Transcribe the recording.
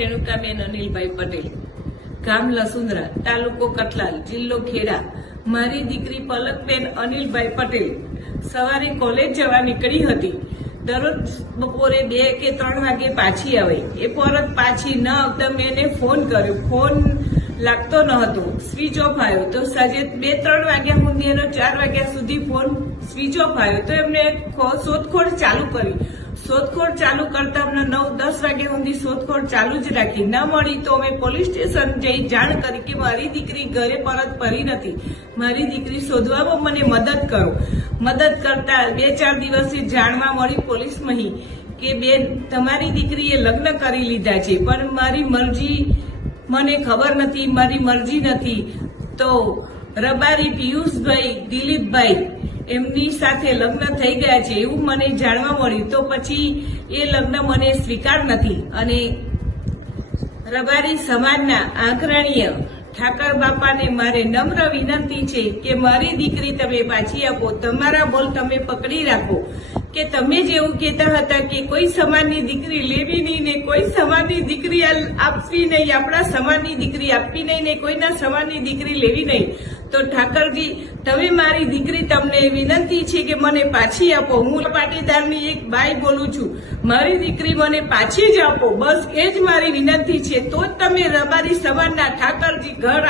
રેણુકાબેન અનિલભાઈ પટેલ, ગામ લસુંદરા, તાલુકો કઠલાલ, જિલ્લો ખેડા. મારી દીકરી પલકબેન અનિલભાઈ પટેલ સવારે કોલેજ જવા નીકળી હતી. દરરોજ બપોરે 2 કે 3 વાગે પાછી આવે. એ પરત પાછી ન આવતા મેં એને ફોન કર્યો. ફોન લાગતો ન હતો, સ્વિચ ઓફ આવ્યો. તો સાંજે 2-3 વાગ્યા સુધી એનો 4 વાગ્યા સુધી ફોન સ્વિચ ઓફ આવ્યો. તો એમને શોધખોળ ચાલુ કરી. શોધખોળ ચાલુ કરતા અમને 9-10 વાગ્યા સુધી શોધખોળ ચાલુ જ રાખી. ન મળી તો અમે પોલીસ સ્ટેશન જઈ જાણ કરી કે મારી દીકરી ઘરે પરત ફરી નથી, મારી દીકરી શોધવામાં મને મદદ કરો. મદદ કરતા 2-4 દિવસથી જાણવા મળી પોલીસમાં કે બેન, તમારી દીકરીએ લગ્ન કરી લીધા છે, પણ મારી મરજી મને ખબર નથી, મારી મરજી નથી. તો રબારી પિયુષભાઈ, દિલીપભાઈ એમની સાથે લગ્ન થઈ ગયા છે એવું મને જાણવા મળ્યું. તો પછી એ લગ્ન મને સ્વીકાર નથી. અને રબારી સમાજના આગ્રણીય ઠાકર બાપાને મારે નમ્ર વિનંતી છે કે મારી દીકરી તમે પાછી આપો. તમારા બોલ તમે પકડી રાખો. કે તમે જેવું કહેતા હતા કે કોઈ સમાજની દીકરી લેવી નહીં ને કોઈ સમાજની દીકરી આપવી નહીં, આપણા સમાજની દીકરી આપવી નહીં ને કોઈના સમાજની દીકરી લેવી નહીં. તો ઠાકરજી, તમે મારી દીકરી, તમને વિનંતી છે કે મને પાછી આપો. હું પાટીદારની એક બાઈ બોલું છું. મારી દીકરી મને પાછી જ આપો. બસ એ જ મારી વિનંતી છે. તો જ તમે રબારી સમાજના ઠાકરજી ઘર